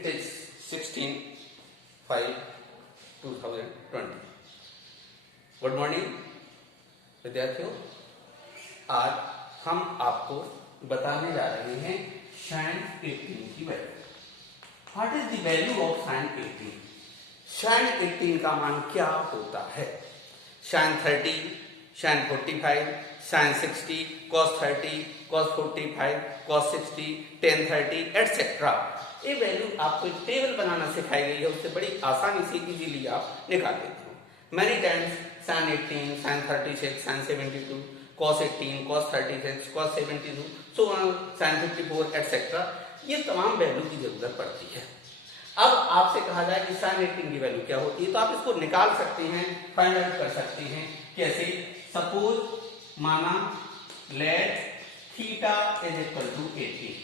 It is 16/5/2020. Good morning विद्यार्थियों, आज हम आपको बताने जा रहे हैं sin 18 की value. What is the value of sin 18? sin 18 का मान क्या होता है? sin 30, sin 45, sin 60, cos 30, cos 45, cos 60, tan 30 etcetera. ये वैल्यू आपको एक टेबल बनाना सिखाई गई है, उससे बड़ी आसानी से इजीली आप निकाल लेते हो। Many times sin 18, sin 36, sin 72, cos 18, cos 36, cos 72, so on, sin 54 etcetera. ये तमाम वैल्यू की जरूरत पड़ती है। अब आपसे कहा जाए कि sin 18 की वैल्यू क्या होती है, तो आप इसको निकाल सकते हैं, फाइंड आउट कर सकते हैं। कैसे? सपोज माना let theta is equal to 18।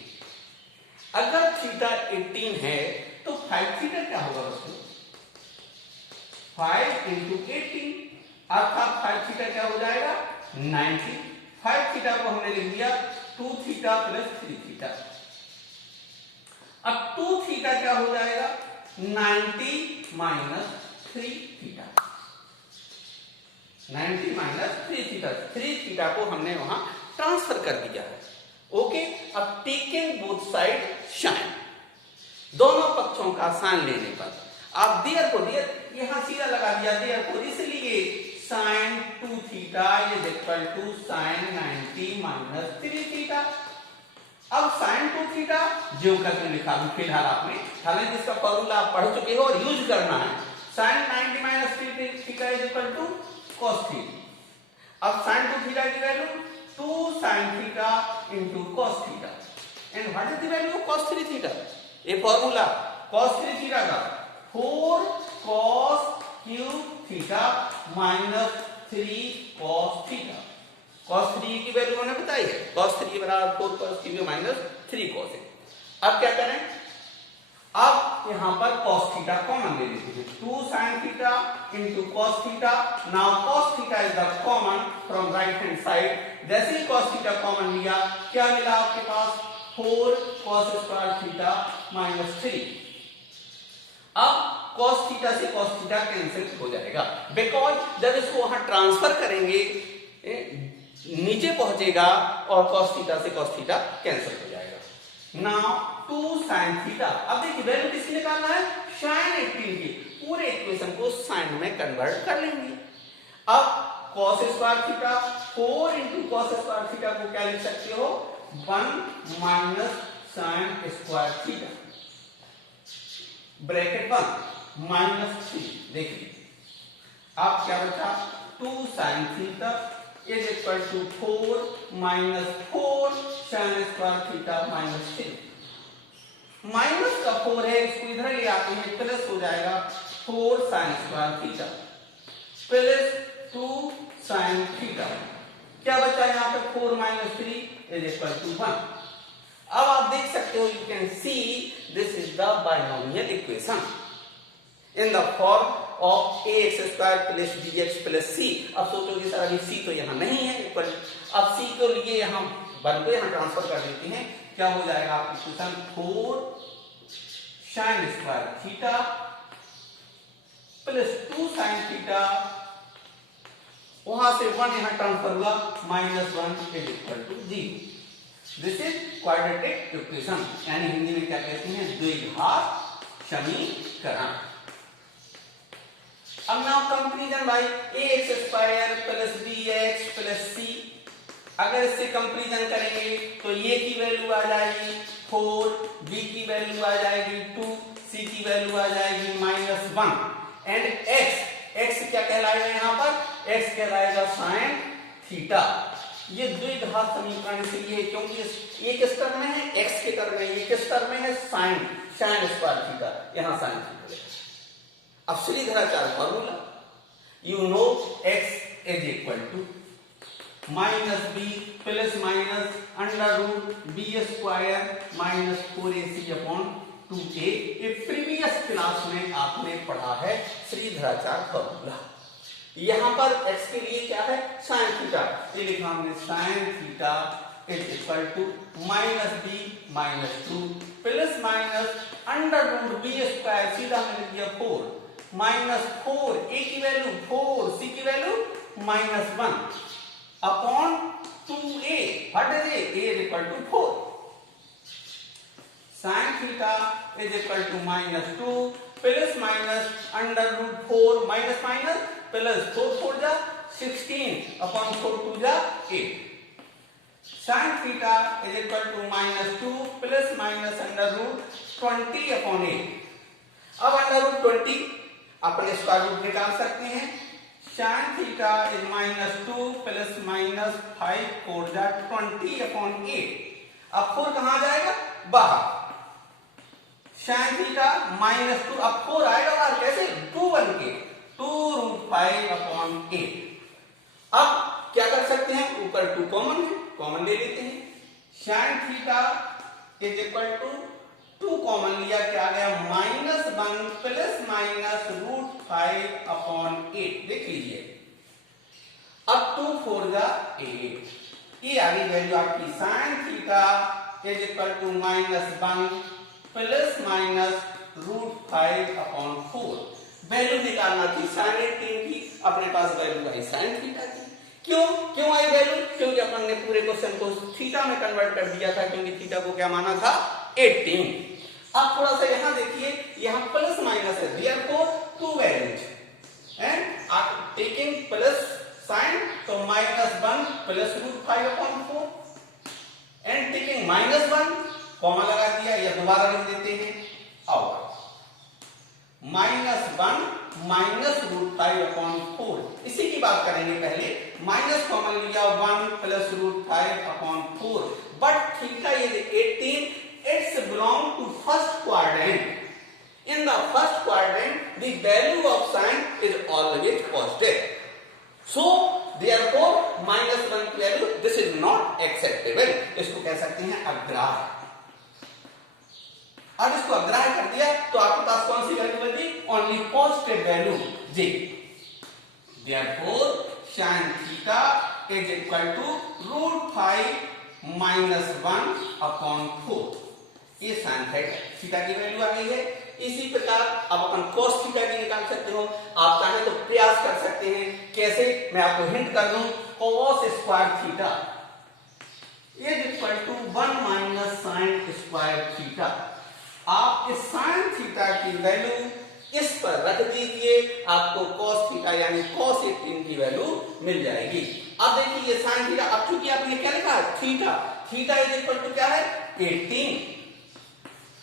अगर थीटा 18 है तो 5 थीटा क्या होगा दोस्तों? 5 into 18 अर्थात 5 थीटा क्या हो जाएगा? 90। 5 थीटा को हमने लिख दिया 2 थीटा प्लस 3 थीटा। अब 2 थीटा क्या हो जाएगा? 90 minus 3 theta. 90 minus 3 theta. 3 theta को हमने वहां ट्रांसफर कर दिया है। ओके, अब टेकिंग बोथ साइड साइन, दोनों पक्षों का साइन लेने पर आप देयर को यहां सीधा लगा दिया। देयर को इसलिए sin 2 theta is equal to sin 90 minus 3 theta. अब sin 2 थीटा जो करके लिखा फिलहाल आपने, हालांकि इसका फॉर्मूला आप पढ़ चुके हो और यूज करना है। sin 90 minus 3 theta is equal to cos theta. अब sin 2 थीटा की value 2 sin theta into cos theta. And what is the value of cos 3 theta? ये फॉर्मूला cos 3 थीटा का 4 cos cube theta minus 3 cos theta. cos 3 की value मैंने बताई है, cos 3 बराबर 4 cos cube minus 3 cos है। अब क्या करें? अब यहां पर cos थीटा कॉमन ले लेते हैं। 2 sin theta into cos theta. Now cos theta is the common from right hand side. जैसे ही cos थीटा कॉमन लिया, क्या मिला आपके पास? 4 cos स्क्वायर थीटा माइनस 3। अब cos थीटा से cos थीटा कैंसिल हो जाएगा, बिकॉज जब इसको वहां ट्रांसफर करेंगे नीचे पहुंचेगा और cos थीटा से cos थीटा कैंसिल हो जाएगा। Now 2 sin theta. अब देखिए वैल्यू किसकी निकालना है? sin 18 की। पूरे इक्वेशन को sin में कन्वर्ट कर लेंगे। अब cos square theta 4 into cos square theta को क्या लिख सकते हो? 1 minus sin square theta bracket 1 minus 3। देखिए अब क्या बचा? 2 sin theta is equal to 4 minus 4 sin square theta minus 3। Minus का 4 है, इसको इधर ले आते हैं, प्लस हो जाएगा 4 sin square theta plus 2 sin theta. क्या बचा यहाँ पे? 4 माइनस 3 इज इक्वल टू 1। अब आप देख सकते हो, you can see this is the binomial equation in the form of ax square plus bx plus c। अब सोचोगे सर अभी c तो यहाँ नहीं है इक्वल, अब c को लिए यहाँ 1 को यहाँ ट्रांसफर कर देते हैं। क्या हो जाएगा आपकी equation? 4 sin square theta plus 2 sin theta, वहां से 1 यहाँ ट्रांसफर हुआ, minus 1 is equal to 0। This is quadratic equation, यानी हिंदी में क्या कहते हैं? द्विघात समीकरण। अब now comparison by ax square plus bx plus c। अगर इससे कंपैरिजन करेंगे तो a की वैल्यू आ जाएगी 4, b की वैल्यू आ जाएगी 2, c की वैल्यू आ जाएगी माइनस 1 एंड x क्या कहलाएगा यहाँ पर? x कहलाएगा sin थीटा। ये द्विघात समीकरण इसलिए क्योंकि ये किस टर्म में है? x के टर्म में। ये किस टर्म में है? sin स्क्वायर थीटा, यहाँ sin थीटा। अब Shridharacharya formula, you know x is equal to minus B plus minus under root B square minus 4ac upon 2a। ये प्रीवियस क्लास में आपने पढ़ा है श्रीधराचार्य फॉर्मूला। यहाँ पर x के लिए क्या है? sin theta. ये लिखा हमने sin theta is equal to minus B minus 2 plus minus under root B square, सीधा मैंने लिख दिया 4 माइनस 4 ए की वैल्यू 4, सी की value minus 1 upon 2a, what is A is equal to 4 sin theta is equal to minus 2 plus minus under root 4 minus minus plus 4 4 जा 16 upon 4 2 जा 8 sin theta is equal to minus 2 plus minus under root 20 upon 8। अब under root 20 अपने square root निकाल सकते हैं। sin theta is minus 2 plus minus 5 4 जा 20 upon 8। अब 4 कहां जाएगा? बाहर। sin थीटा माइनस 2, अब 4 आएगा बाहर कैसे? 2 बन के 2 रूट 5 अपॉन 8। अब क्या कर सकते हैं? ऊपर 2 कॉमन है, कॉमन ले लेते हैं। sin theta is equal to 2 common लिया, क्या आ गया? Minus 1 plus minus root 5 upon 8। देख लीजिए, अब 2 4 जा 8, ये आ गई वैल्यू आपकी। sin theta is equal to minus 1 plus minus root 5 upon 4। Value निकालना थी sin 18 की, अपने पास वैल्यू आई sin थीटा की। क्यों आई वैल्यू? क्योंकि अपन ने पूरे क्वेश्चन को थीटा में कन्वर्ट कर दिया था, क्योंकि थीटा को क्या माना था? 18। अब थोड़ा सा यहां देखिए, यहां प्लस माइनस है, therefore 2 values and after taking plus sign तो minus 1 plus root 5 upon 4 and taking minus 1 comma लगा दिया, या दोबारा लिख देते हैं और माइनस 1 माइनस रूट 5 अपॉन 4। इसी की बात करेंगे। पहले माइनस कॉमन लिया 1 plus root 5 upon 4, but theta is 18, it's belong to first quadrant. In the first quadrant the value of sine is always positive, so therefore minus 1 की value this is not acceptable. इसको कह सकते हैं अग्राह्य। अब इसको अग्राह्य कर दिया तो आपके पास कौन सी वैल्यू बची? ओनली पॉजिटिव वैल्यू जी। Therefore sin theta is equal to root 5 minus 1 upon 4। ये sin थीटा की वैल्यू आ गई है। इसी प्रकार अब अपन cos थीटा की निकाल सकते हो। आप चाहे तो प्रयास कर सकते हैं। कैसे? मैं आपको हिंट कर दूं। cos square theta is equal to 1 minus sin square theta. आप इस sin थीटा की वैल्यू इस पर रख दीजिए, आपको cos थीटा यानी cos 18 की वैल्यू मिल जाएगी। अब देखिए ये sin थीटा, अब चूंकि आपने क्या लिखा है? Theta. Theta is equal to क्या है? 18।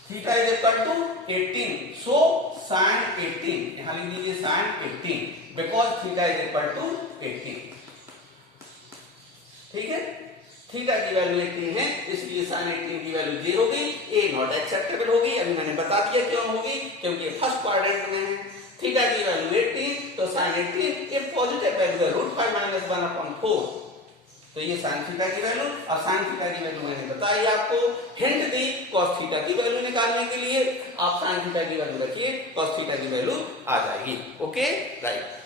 Theta is equal to 18, so sin 18 यहां लिख दीजिए sin 18 because theta is equal to 18। ठीक है, थीटा की वैल्यू 18 है, इसलिए sin 18 की वैल्यू 0 हो गई, ए नॉट एक्सेप्टेबल होगी। अभी मैंने बता दिया क्यों होगी, क्योंकि फर्स्ट क्वाड्रेंट में है। थीटा की वैल्यू 18, तो sin 18 एक पॉजिटिव वैल्यू है, रूट 5 माइनस 1 अपॉन 4। तो ये sin थीटा की वैल्यू, और sin थीटा की वैल्यू मैंने बताई आपको, हिंट दी cos थीटा की वैल्यू निकालने के लिए। आप sin थीटा की वैल्यू रखिए, cos थीटा की वैल्यू आ जाएगी। Okay, right.